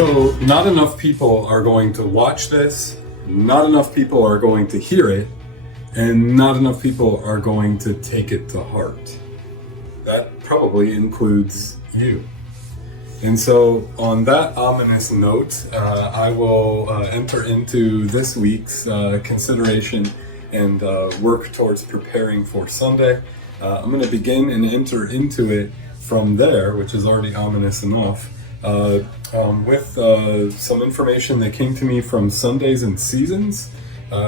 So not enough people are going to watch this, not enough people are going to hear it, and not enough people are going to take it to heart. That probably includes you. And so on that ominous note, I will enter into this week's consideration and work towards preparing for Sunday. I'm going to begin and enter into it from there, which is already ominous enough, with some information that came to me from Sundays and Seasons.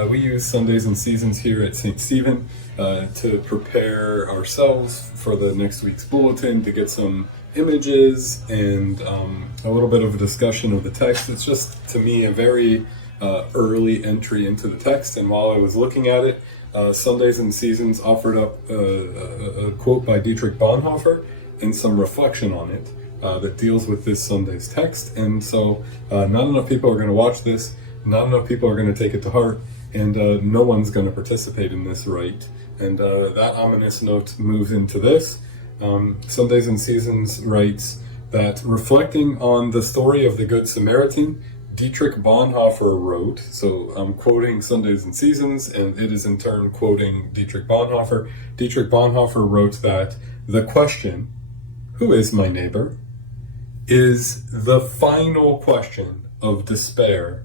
We use Sundays and Seasons here at St. Stephen to prepare ourselves for the next week's bulletin, to get some images and a little bit of a discussion of the text. It's just, to me, a very early entry into the text, and while I was looking at it, Sundays and Seasons offered up a quote by Dietrich Bonhoeffer and some reflection on it that deals with this Sunday's text. And so not enough people are going to watch this, not enough people are going to take it to heart, and no one's going to participate in this right. And that ominous note moves into this. Sundays and Seasons writes that, reflecting on the story of the Good Samaritan, Dietrich Bonhoeffer wrote, so I'm quoting Sundays and Seasons, and it is in turn quoting Dietrich Bonhoeffer. Dietrich Bonhoeffer wrote that the question, "Who is my neighbor?" is the final question of despair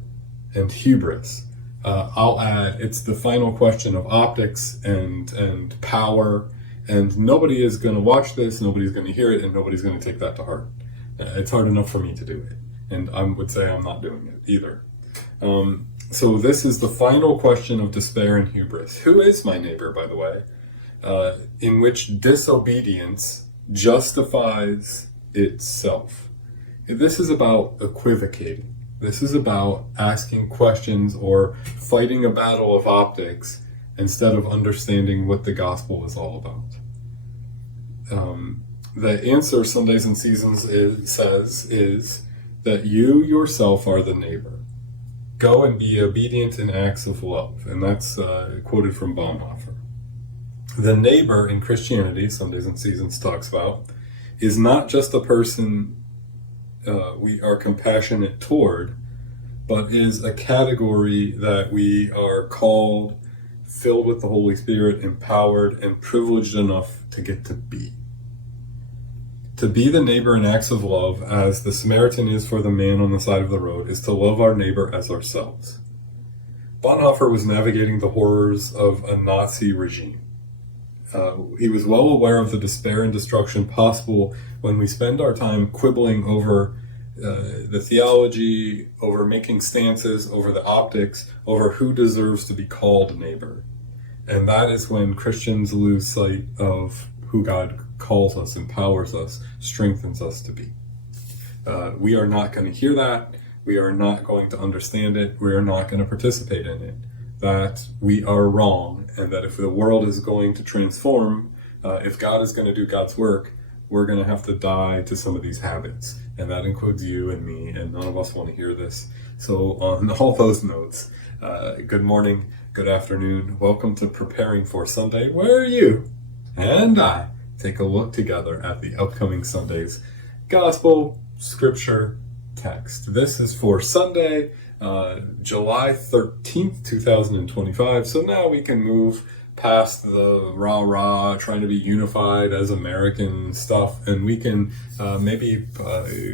and hubris. I'll add, it's the final question of optics and power, and nobody is going to watch this, nobody's going to hear it, and nobody's going to take that to heart. It's hard enough for me to do it, and I would say I'm not doing it either. So this is the final question of despair and hubris. Who is my neighbor, by the way? In which disobedience justifies itself. This is about equivocating. This is about asking questions or fighting a battle of optics instead of understanding what the gospel is all about. The answer, Sundays and Seasons says is that you yourself are the neighbor. Go and be obedient in acts of love. And that's quoted from Bonhoeffer. The neighbor in Christianity, Sundays and Seasons talks about, is not just a person we are compassionate toward, but is a category that we are called, filled with the Holy Spirit, empowered, and privileged enough to get to be. To be the neighbor in acts of love, as the Samaritan is for the man on the side of the road, is to love our neighbor as ourselves. Bonhoeffer was navigating the horrors of a Nazi regime. He was well aware of the despair and destruction possible when we spend our time quibbling over the theology, over making stances, over the optics, over who deserves to be called neighbor. And that is when Christians lose sight of who God calls us, empowers us, strengthens us to be. We are not going to hear that. We are not going to understand it. We are not going to participate in it. That we are wrong, and that if the world is going to transform, if God is going to do God's work, we're going to have to die to some of these habits. And that includes you and me, and none of us want to hear this. So on all those notes, good morning, good afternoon, welcome to Preparing for Sunday, where you and I take a look together at the upcoming Sunday's Gospel, Scripture, text. This is for Sunday, July 13th, 2025. So now we can move past the rah-rah, trying to be unified as American stuff, and we can maybe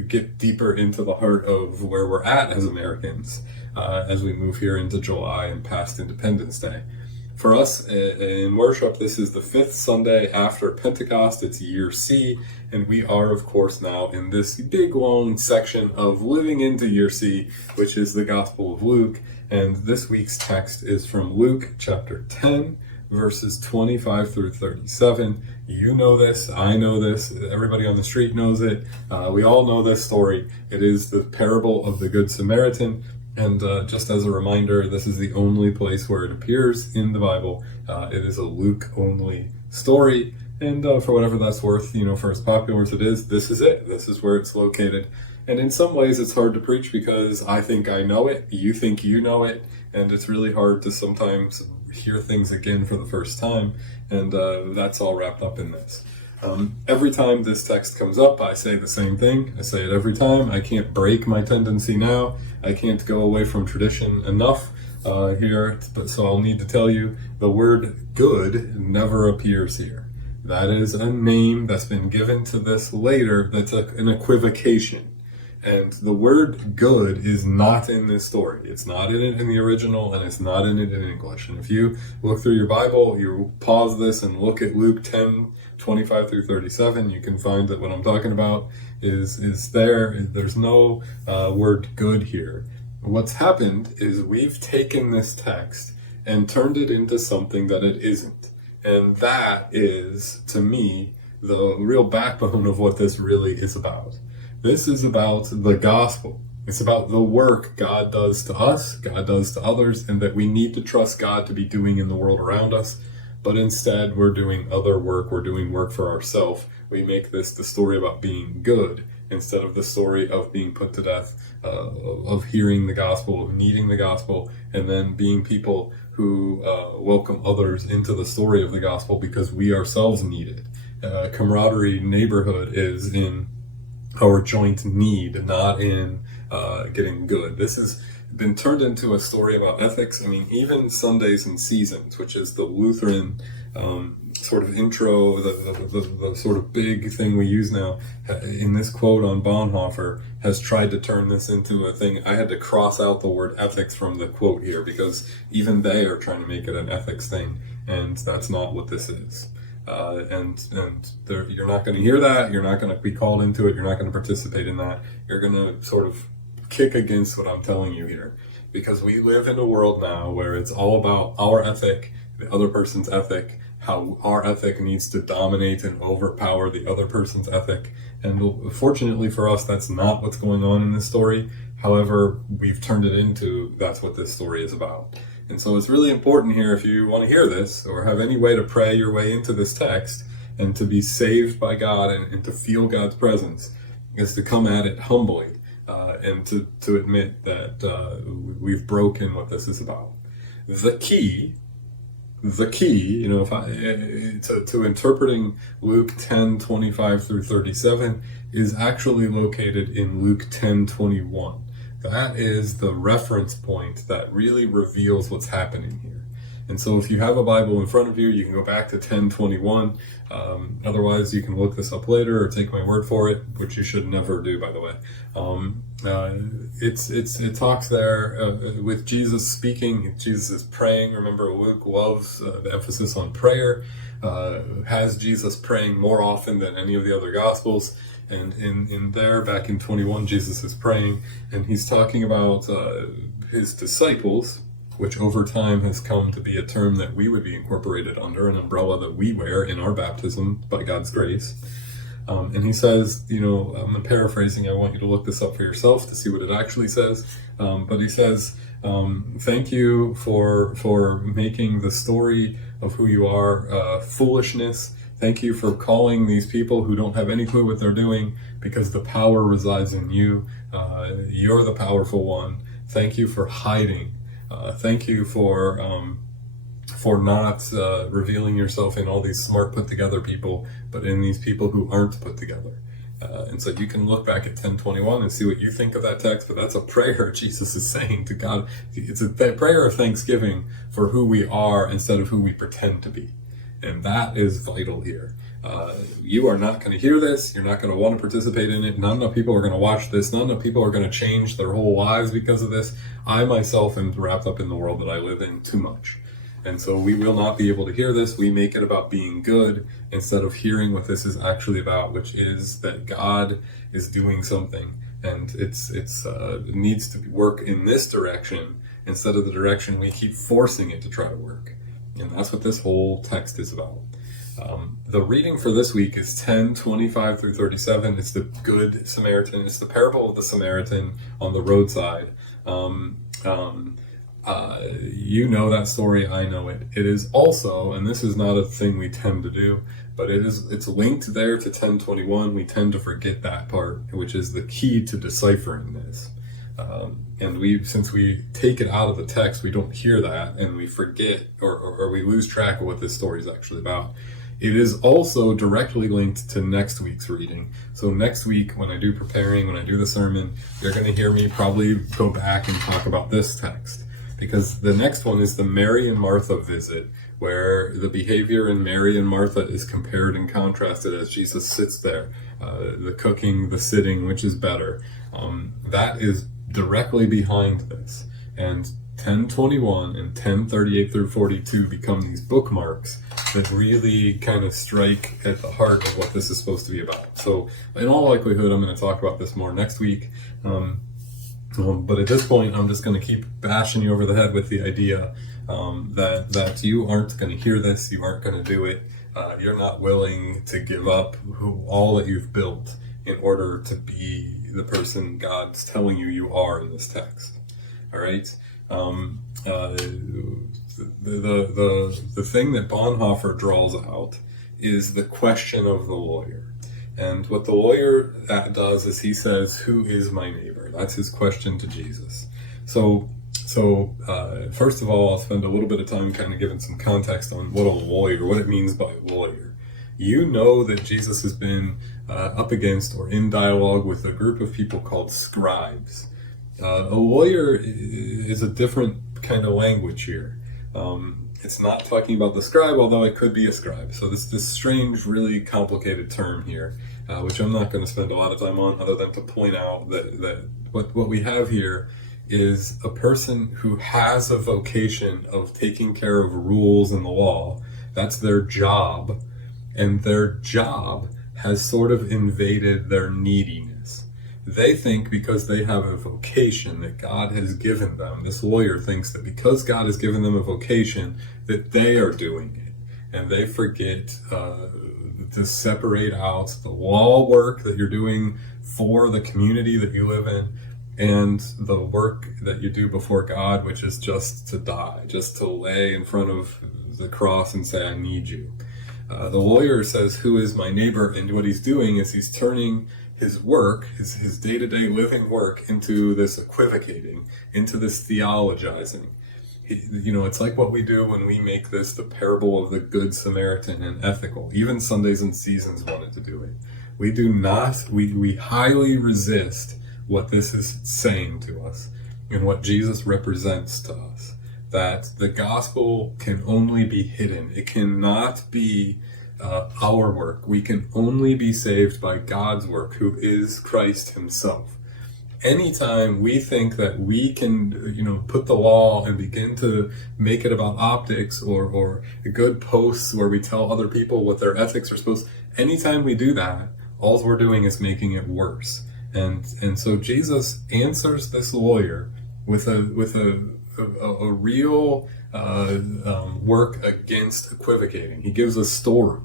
get deeper into the heart of where we're at as Americans as we move here into July and past Independence Day. For us in worship, this is the fifth Sunday after Pentecost. It's year C, and we are, of course, now in this big, long section of living into year C, which is the Gospel of Luke. And this week's text is from Luke chapter 10, verses 25 through 37. You know this, I know this, everybody on the street knows it. We all know this story. It is the parable of the Good Samaritan. And just as a reminder, this is the only place where it appears in the Bible. It is a Luke-only story, and for whatever that's worth, for as popular as it is, this is it. This is where it's located. And in some ways, it's hard to preach because I think I know it, you think you know it, and it's really hard to sometimes hear things again for the first time, and that's all wrapped up in this. Every time this text comes up, I say the same thing. I say it every time. I can't break my tendency now. I can't go away from tradition enough here, but so I'll need to tell you the word good never appears here. That is a name that's been given to this later that's an equivocation. And the word good is not in this story. It's not in it in the original, and it's not in it in English. And if you look through your Bible, you pause this and look at Luke 10:25 through 37, you can find that what I'm talking about is there. There's no word good here. What's happened is we've taken this text and turned it into something that it isn't. And that is, to me, the real backbone of what this really is about. This is about the gospel. It's about the work God does to us, God does to others, and that we need to trust God to be doing in the world around us. But instead, we're doing other work. We're doing work for ourselves. We make this the story about being good instead of the story of being put to death, of hearing the gospel, of needing the gospel, and then being people who welcome others into the story of the gospel because we ourselves need it. Camaraderie, neighborhood is in our joint need, not in getting good. This has been turned into a story about ethics. I mean, even Sundays and Seasons, which is the Lutheran sort of intro, the sort of big thing we use now, in this quote on Bonhoeffer, has tried to turn this into a thing. I had to cross out the word ethics from the quote here because even they are trying to make it an ethics thing, and that's not what this is. You're not going to hear that. You're not going to be called into it. You're not going to participate in that. You're going to sort of kick against what I'm telling you here, because we live in a world now where it's all about our ethic, the other person's ethic, how our ethic needs to dominate and overpower the other person's ethic. And fortunately for us, that's not what's going on in this story. However, we've turned it into that's what this story is about. And so it's really important here, if you want to hear this or have any way to pray your way into this text and to be saved by God and to feel God's presence, is to come at it humbly and to admit that we've broken what this is about. The key, you know, to interpreting Luke 10:25 through 37 is actually located in Luke 10:21. That is the reference point that really reveals what's happening here. And so if you have a Bible in front of you, you can go back to 10:21. Otherwise, you can look this up later or take my word for it, which you should never do, by the way. It talks there with Jesus speaking. Jesus is praying. Remember, Luke loves the emphasis on prayer. Has Jesus praying more often than any of the other Gospels. And in there, back in 21, Jesus is praying, and he's talking about his disciples, which over time has come to be a term that we would be incorporated under, an umbrella that we wear in our baptism by God's grace. And he says, you know, I'm paraphrasing, I want you to look this up for yourself to see what it actually says. But he says, thank you for making the story of who you are foolishness. Thank you for calling these people who don't have any clue what they're doing, because the power resides in you. You're the powerful one. Thank you for hiding. Thank you for not revealing yourself in all these smart put together people, but in these people who aren't put together. And so you can look back at 10:21 and see what you think of that text, but that's a prayer Jesus is saying to God. It's a prayer of thanksgiving for who we are instead of who we pretend to be. And that is vital here. You are not going to hear this. You're not going to want to participate in it. Not enough people are going to watch this. Not enough people are going to change their whole lives because of this. I myself am wrapped up in the world that I live in too much. And so we will not be able to hear this. We make it about being good instead of hearing what this is actually about, which is that God is doing something, and it needs to work in this direction instead of the direction we keep forcing it to try to work. And that's what this whole text is about. The reading for this week is 10:25 through 37. It's the Good Samaritan. It's the parable of the Samaritan on the roadside. You know that story, I know it. It is also, and this is not a thing we tend to do, but it's linked there to 10:21. We tend to forget that part, which is the key to deciphering this. And since we take it out of the text, we don't hear that, and we forget or we lose track of what this story is actually about. it is also directly linked to next week's reading. So next week, when I do the sermon, you're going to hear me probably go back and talk about this text, because the next one is the Mary and Martha visit, where the behavior in Mary and Martha is compared and contrasted as Jesus sits there, the cooking, the sitting, which is better. That is directly behind this. And 10:21 and 10:38 through 42 become these bookmarks that really kind of strike at the heart of what this is supposed to be about. So in all likelihood, I'm going to talk about this more next week. But at this point, I'm just going to keep bashing you over the head with the idea that you aren't going to hear this, you aren't going to do it, you're not willing to give up all that you've built in order to be the person God's telling you are in this text. All right. The thing that Bonhoeffer draws out is the question of the lawyer. And what the lawyer does is he says, who is my neighbor? That's his question to Jesus. So first of all, I'll spend a little bit of time kind of giving some context on what it means by lawyer. You know that Jesus has been up against or in dialogue with a group of people called scribes. A lawyer is a different kind of language here. It's not talking about the scribe, although it could be a scribe. So this strange, really complicated term here, which I'm not going to spend a lot of time on, other than to point out that what we have here is a person who has a vocation of taking care of rules and the law. That's their job, and their job has sort of invaded their neediness. They think because they have a vocation that God has given them, this lawyer thinks that because God has given them a vocation, that they are doing it. And they forget to separate out the law work that you're doing for the community that you live in and the work that you do before God, which is just to die, just to lay in front of the cross and say, I need you. The lawyer says, who is my neighbor? And what he's doing is he's turning his work, his day-to-day living work, into this equivocating, into this theologizing. It's like what we do when we make this the parable of the Good Samaritan and ethical. Even Sundays and Seasons wanted to do it. We highly resist what this is saying to us and what Jesus represents to us. That the gospel can only be hidden. It cannot be our work. We can only be saved by God's work, who is Christ himself. Anytime we think that we can, put the law and begin to make it about optics or good posts where we tell other people what their ethics are supposed, anytime we do that, all we're doing is making it worse. And so Jesus answers this lawyer with a real work against equivocating. He gives a story.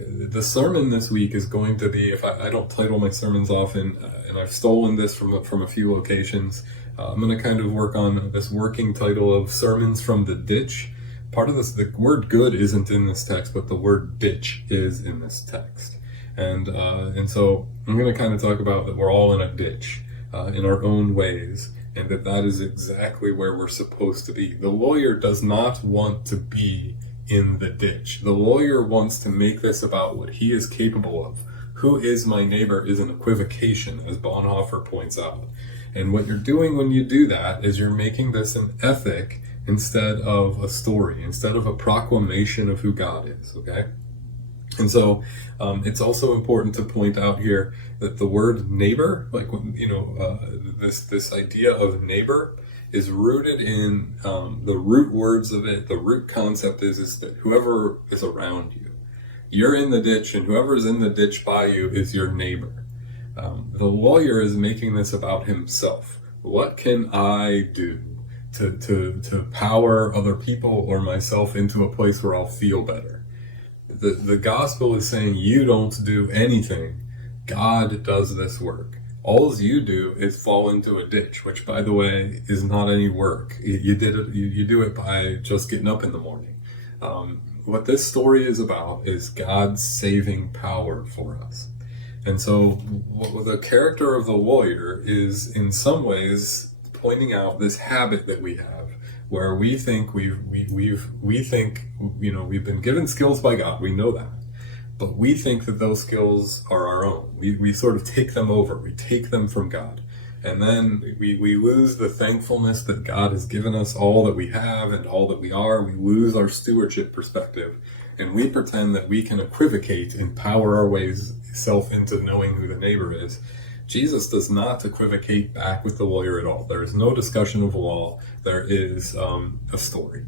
The sermon this week is going to be, if I don't title my sermons often, and I've stolen this from a few locations, I'm going to kind of work on this working title of Sermons from the Ditch. Part of this, the word good isn't in this text, but the word ditch is in this text. And so I'm going to kind of talk about that we're all in a ditch in our own ways, and that is exactly where we're supposed to be. The lawyer does not want to be in the ditch. The lawyer wants to make this about what he is capable of. Who is my neighbor is an equivocation, as Bonhoeffer points out. And what you're doing when you do that is you're making this an ethic instead of a story, instead of a proclamation of who God is, okay? And so it's also important to point out here that the word neighbor, this idea of neighbor, is rooted in the root words of it. The root concept is that whoever is around you, you're in the ditch, and whoever is in the ditch by you is your neighbor. The lawyer is making this about himself. What can I do to power other people or myself into a place where I'll feel better? The gospel is saying you don't do anything. God does this work. All you do is fall into a ditch, which, by the way, is not any work. You do it by just getting up in the morning. What this story is about is God's saving power for us. And so the character of the lawyer is in some ways pointing out this habit that we have where we think we think, we've been given skills by God. We know that. But we think that those skills are our own. We sort of take them over. We take them from God. And then we lose the thankfulness that God has given us all that we have and all that we are. We lose our stewardship perspective. And we pretend that we can equivocate and power our ways self into knowing who the neighbor is. Jesus does not equivocate back with the lawyer at all. There is no discussion of law. There is a story.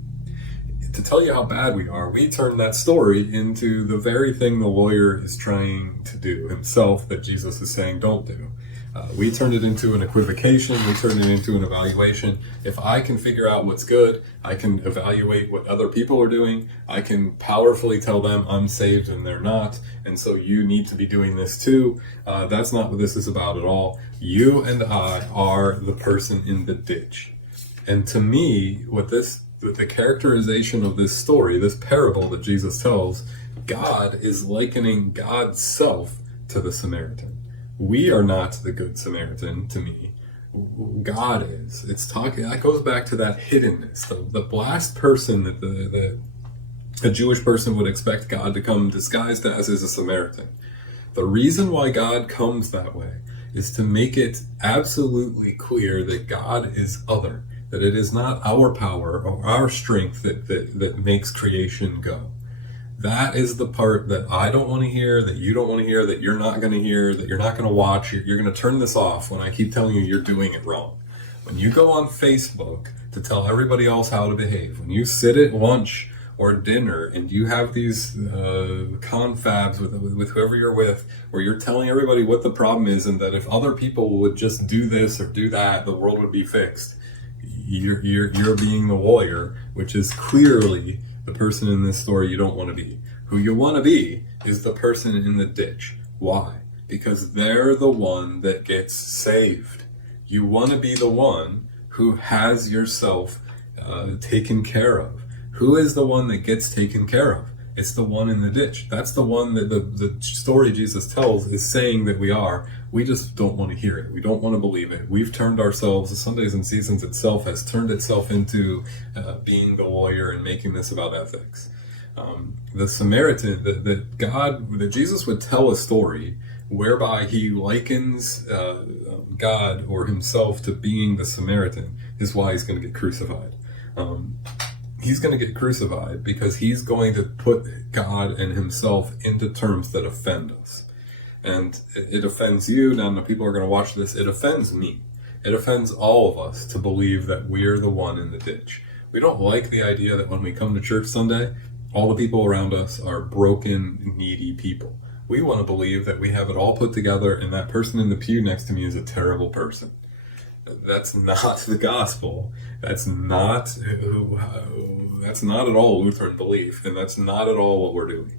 To tell you how bad we are, we turn that story into the very thing the lawyer is trying to do himself that Jesus is saying don't do. We turned it into an equivocation. We turned it into an evaluation. If I can figure out what's good, I can evaluate what other people are doing. I can powerfully tell them I'm saved and they're not. And so you need to be doing this too. That's not what this is about at all. You and I are the person in the ditch. And to me, the characterization of this story, this parable that Jesus tells, God is likening God's self to the Samaritan. We are not the Good Samaritan, to me. God is. That goes back to that hiddenness. The last person that a Jewish person would expect God to come disguised as is a Samaritan. The reason why God comes that way is to make it absolutely clear that God is other, that it is not our power or our strength that makes creation go. That is the part that I don't want to hear, that you don't want to hear, that you're not going to hear, that you're not going to watch. You're going to turn this off when I keep telling you you're doing it wrong. When you go on Facebook to tell everybody else how to behave, when you sit at lunch or dinner and you have these confabs with whoever you're with, where you're telling everybody what the problem is and that if other people would just do this or do that, the world would be fixed. You're being the lawyer, which is clearly the person in this story you don't want to be. Who you want to be is the person in the ditch. Why? Because they're the one that gets saved. You want to be the one who has yourself taken care of. Who is the one that gets taken care of? It's the one in the ditch. That's the one that the story Jesus tells is saying that we are. We just don't want to hear it. We don't want to believe it. We've turned ourselves, the Sundays and Seasons itself has turned itself into being the lawyer and making this about ethics. The Samaritan, that Jesus would tell a story whereby he likens God or himself to being the Samaritan is why he's going to get crucified. He's going to get crucified because he's going to put God and himself into terms that offend us. And it offends you. Now, the people are going to watch this. It offends me. It offends all of us to believe that we're the one in the ditch. We don't like the idea that when we come to church Sunday, all the people around us are broken, needy people. We want to believe that we have it all put together and that person in the pew next to me is a terrible person. That's not the gospel. That's not at all Lutheran belief, and that's not at all what we're doing.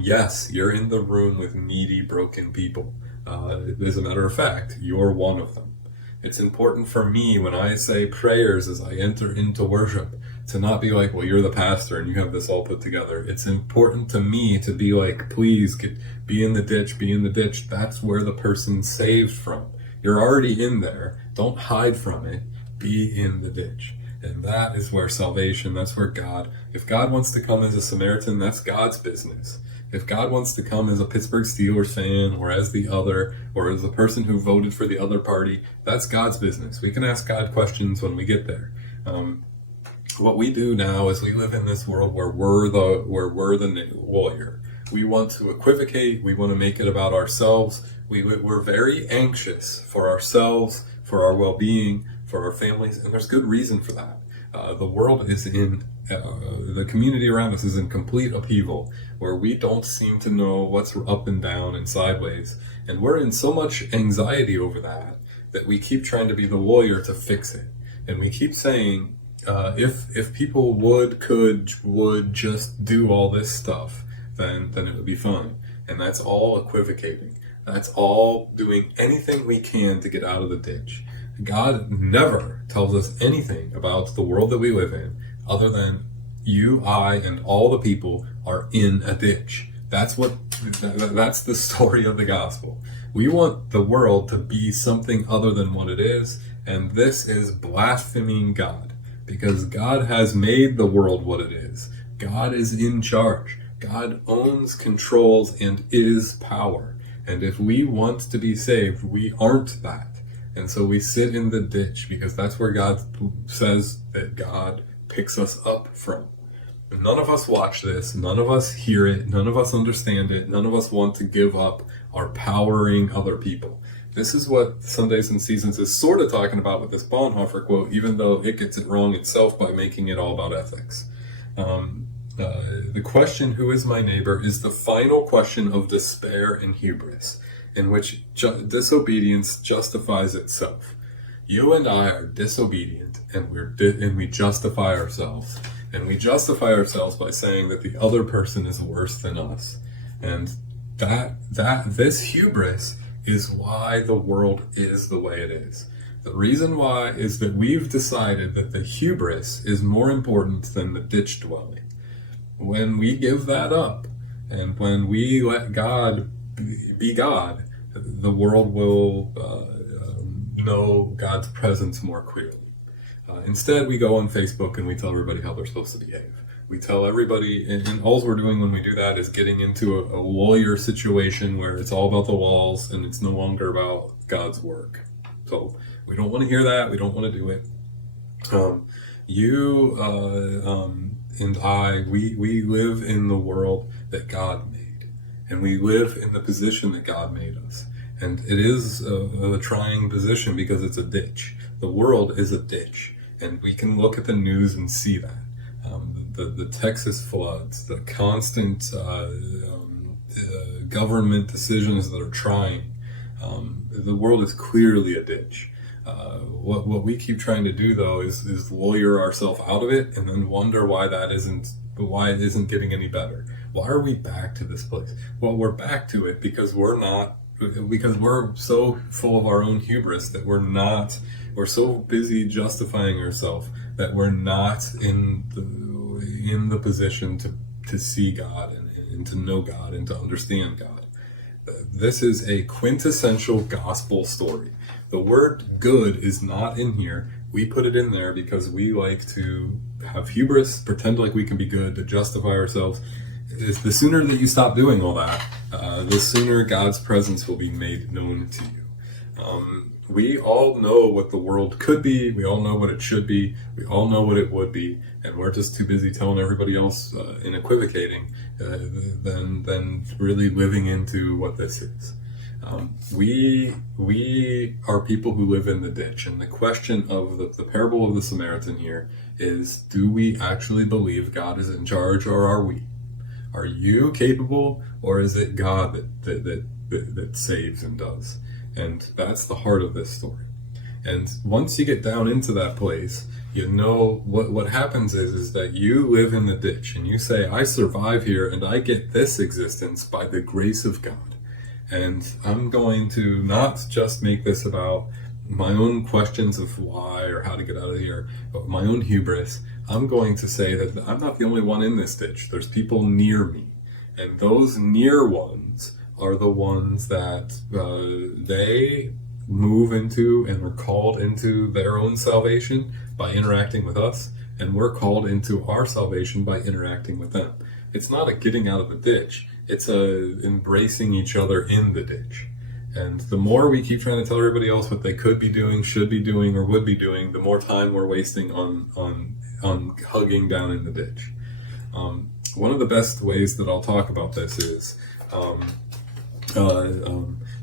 Yes, you're in the room with needy, broken people. As a matter of fact, you're one of them. It's important for me when I say prayers as I enter into worship to not be like, well, you're the pastor and you have this all put together. It's important to me to be like, please be in the ditch, be in the ditch. That's where the person's saved from. You're already in there. Don't hide from it. Be in the ditch. And that is where salvation, that's where God, if God wants to come as a Samaritan, that's God's business. If God wants to come as a Pittsburgh Steelers fan or as the other, or as the person who voted for the other party, that's God's business. We can ask God questions when we get there. What we do now is we live in this world where we're the lawyer. We want to equivocate. We want to make it about ourselves. We're very anxious for ourselves, for our well-being, for our families, and there's good reason for that. The world is the community around us is in complete upheaval, where we don't seem to know what's up and down and sideways, and we're in so much anxiety over that we keep trying to be the lawyer to fix it, and we keep saying, if people would just do all this stuff, then it would be fine, and that's all equivocating. That's all doing anything we can to get out of the ditch. God never tells us anything about the world that we live in other than you, I, and all the people are in a ditch. That's the story of the gospel. We want the world to be something other than what it is, and this is blaspheming God. because God has made the world what it is. God is in charge. God owns, controls, and is power. And if we want to be saved, we aren't that. And so we sit in the ditch, because that's where God says that God picks us up from. And none of us watch this, none of us hear it, none of us understand it, none of us want to give up our powering other people. This is what Sundays and Seasons is sort of talking about with this Bonhoeffer quote, even though it gets it wrong itself by making it all about ethics. The question, who is my neighbor, is the final question of despair and hubris, in which disobedience justifies itself. You and I are disobedient, and we justify ourselves. And we justify ourselves by saying that the other person is worse than us. And this hubris is why the world is the way it is. The reason why is that we've decided that the hubris is more important than the ditch dwelling. When we give that up, and when we let God be God, the world will know God's presence more clearly. Instead, we go on Facebook and we tell everybody how they're supposed to behave. We tell everybody, and all we're doing when we do that is getting into a lawyer situation where it's all about the walls and it's no longer about God's work. So we don't want to hear that. We don't want to do it. And I, we live in the world that God made, and we live in the position that God made us. And it is a trying position because it's a ditch. The world is a ditch, and we can look at the news and see that. The Texas floods, the constant government decisions that are trying. The world is clearly a ditch. What we keep trying to do, though, is lawyer ourselves out of it, and then wonder why it isn't getting any better. Why are we back to this place? Well, we're back to it because we're so full of our own hubris that we're so busy justifying ourselves that we're not in the position to see God and to know God and to understand God. This is a quintessential gospel story. The word good is not in here. We put it in there because we like to have hubris, pretend like we can be good, to justify ourselves. The sooner that you stop doing all that, the sooner God's presence will be made known to you. We all know what the world could be. We all know what it should be. We all know what it would be. And we're just too busy telling everybody else and equivocating than really living into what this is. We are people who live in the ditch. And the question of the parable of the Samaritan here is, do we actually believe God is in charge, or are we? Are you capable, or is it God that saves and does? And that's the heart of this story. And once you get down into that place, you know what happens is that you live in the ditch and you say, I survive here and I get this existence by the grace of God. And I'm going to not just make this about my own questions of why or how to get out of here, but my own hubris. I'm going to say that I'm not the only one in this ditch. There's people near me. And those near ones are the ones that they move into and are called into their own salvation by interacting with us, and we're called into our salvation by interacting with them. It's not a getting out of the ditch, it's a embracing each other in the ditch. And the more we keep trying to tell everybody else what they could be doing, should be doing, or would be doing, the more time we're wasting on hugging down in the ditch. One of the best ways that I'll talk about this is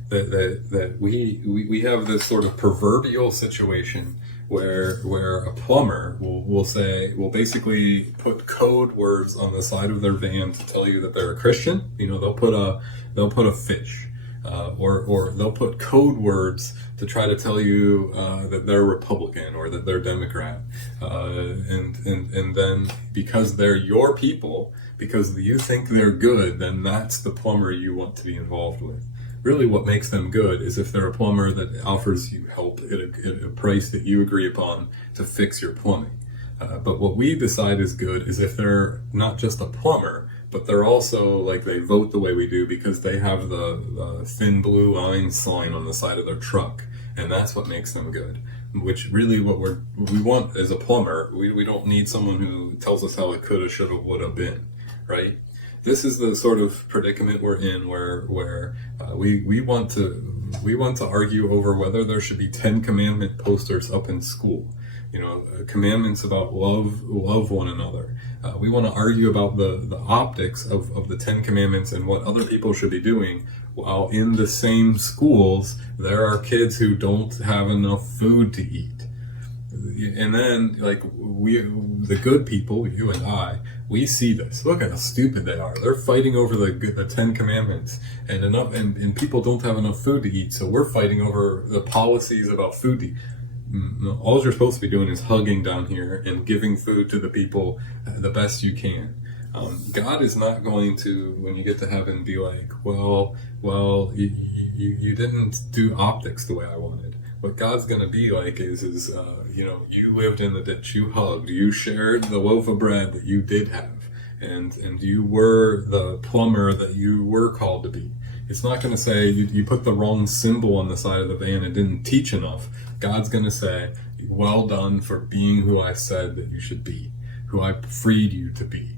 that we have this sort of proverbial situation where a plumber will basically put code words on the side of their van to tell you that they're a Christian. You know, they'll put a fish, or they'll put code words to try to tell you that they're Republican or that they're Democrat, and then because they're your people, because you think they're good, then that's the plumber you want to be involved with. Really, what makes them good is if they're a plumber that offers you help at a price that you agree upon to fix your plumbing. But what we decide is good is if they're not just a plumber, but they're also, like, they vote the way we do because they have the thin blue line sign on the side of their truck, and that's what makes them good. which really what we want is a plumber. We don't need someone who tells us how it coulda, shoulda, woulda been, right? This is the sort of predicament we're in, where we want to argue over whether there should be 10 commandment posters up in school. Commandments about love one another. We want to argue about the optics of the 10 commandments and what other people should be doing, while in the same schools there are kids who don't have enough food to eat. And then, the good people, you and I, we see this. Look at how stupid they are. They're fighting over the 10 commandments, and people don't have enough food to eat. So we're fighting over the policies about food to eat. All you're supposed to be doing is hugging down here and giving food to the people the best you can. God is not going to, when you get to heaven, be like, well, you didn't do optics the way I wanted. What God's going to be like is you lived in the ditch, you hugged, you shared the loaf of bread that you did have, and you were the plumber that you were called to be. It's not going to say you put the wrong symbol on the side of the van and didn't teach enough. God's going to say, well done for being who I said that you should be, who I freed you to be.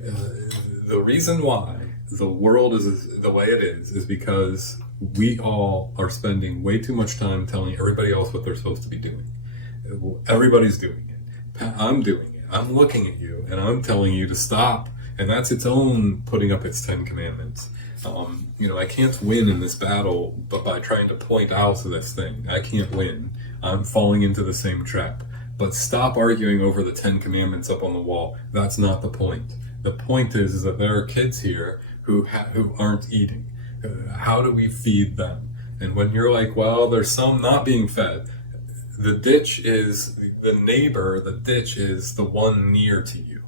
The reason why the world is the way it is because we all are spending way too much time telling everybody else what they're supposed to be doing. Everybody's doing it. I'm doing it. I'm looking at you and I'm telling you to stop. And that's its own putting up its 10 commandments. I can't win in this battle, but by trying to point out to this thing, I can't win. I'm falling into the same trap. But stop arguing over the 10 commandments up on the wall. That's not the point. The point is that there are kids here who aren't eating. How do we feed them? And when you're like, well, there's some not being fed, the ditch is the neighbor, the ditch is the one near to you.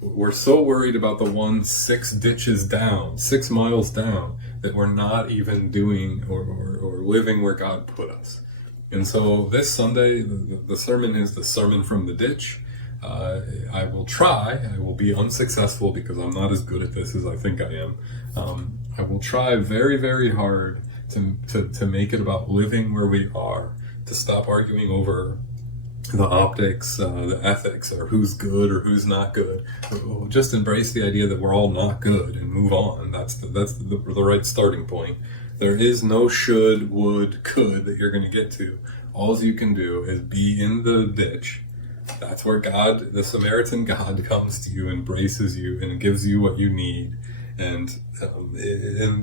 We're so worried about the one 6 ditches down, 6 miles down, that we're not even doing or living where God put us. And so this Sunday, the sermon is the sermon from the ditch. I will try. I will be unsuccessful because I'm not as good at this as I think I am. I will try very, very hard to make it about living where we are, to stop arguing over the optics, the ethics, or who's good or who's not good. We'll just embrace the idea that we're all not good and move on. That's the right starting point. There is no should, would, could that you're going to get to. All you can do is be in the ditch. That's where God, the Samaritan God, comes to you, embraces you, and gives you what you need. And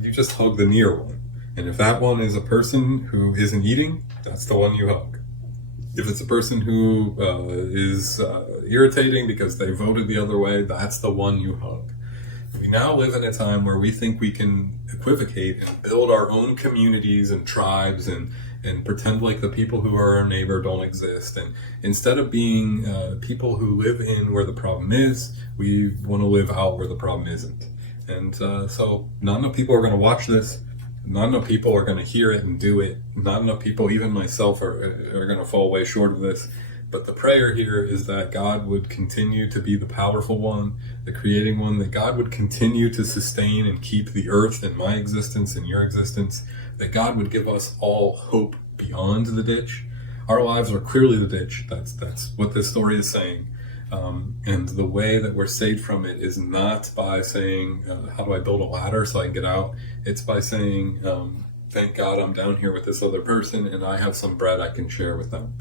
you just hug the near one. And if that one is a person who isn't eating, that's the one you hug. If it's a person who is irritating because they voted the other way, that's the one you hug. We now live in a time where we think we can equivocate and build our own communities and tribes and pretend like the people who are our neighbor don't exist. And instead of being people who live in where the problem is, we want to live out where the problem isn't. And so not enough people are going to watch this. Not enough people are going to hear it and do it. Not enough people, even myself, are going to fall way short of this. But the prayer here is that God would continue to be the powerful one, the creating one, that God would continue to sustain and keep the earth and my existence and your existence, that God would give us all hope beyond the ditch. Our lives are clearly the ditch. That's what this story is saying. And the way that we're saved from it is not by saying, how do I build a ladder so I can get out? It's by saying, thank God I'm down here with this other person and I have some bread I can share with them.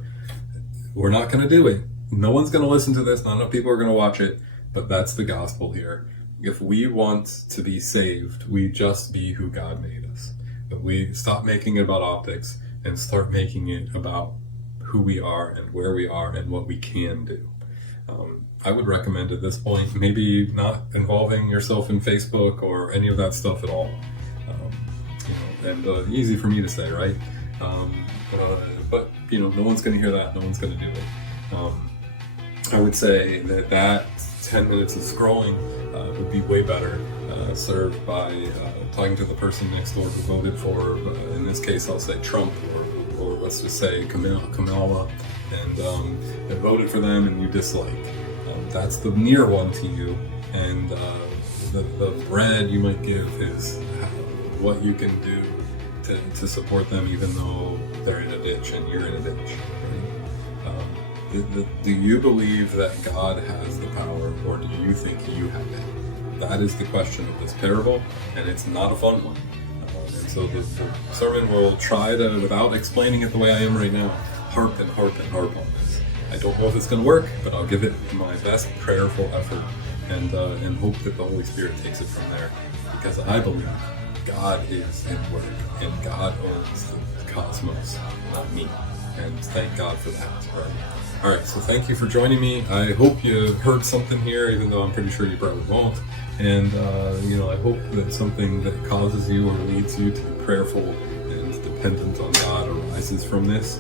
We're not going to do it. No one's going to listen to this. Not enough people are going to watch it. But that's the gospel here. If we want to be saved, we just be who God made us. But we stop making it about optics and start making it about who we are and where we are and what we can do. I would recommend at this point maybe not involving yourself in Facebook or any of that stuff at all. Easy for me to say, right? But no one's going to hear that. No one's going to do it. I would say that 10 minutes of scrolling would be way better served by talking to the person next door who voted for, in this case, I'll say Trump, or let's just say Kamala, and voted for them and you dislike. That's the near one to you, and the bread you might give is what you can do to support them even though they're in a ditch and you're in a ditch, right? Do you believe that God has the power, or do you think you have it? That is the question of this parable, and it's not a fun one. And so the sermon will try to, without explaining it the way I am right now, harp and harp and harp on this. I don't know if it's going to work, but I'll give it my best prayerful effort and hope that the Holy Spirit takes it from there, because I believe God is in work and God owns the cosmos, not me. And thank God for that. Right? All right, so thank you for joining me. I hope you heard something here, even though I'm pretty sure you probably won't. And I hope that something that causes you or leads you to be prayerful and dependent on God arises from this.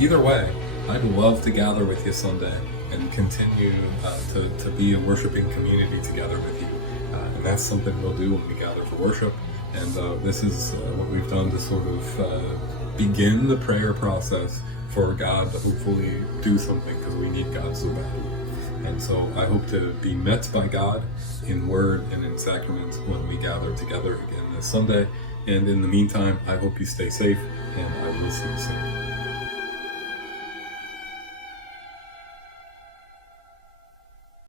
Either way, I'd love to gather with you Sunday and continue to be a worshiping community together with you. And that's something we'll do when we gather for worship. And this is what we've done to sort of begin the prayer process for God to hopefully do something, because we need God so badly. And so I hope to be met by God in word and in sacrament when we gather together again this Sunday. And in the meantime, I hope you stay safe, and I will see you soon.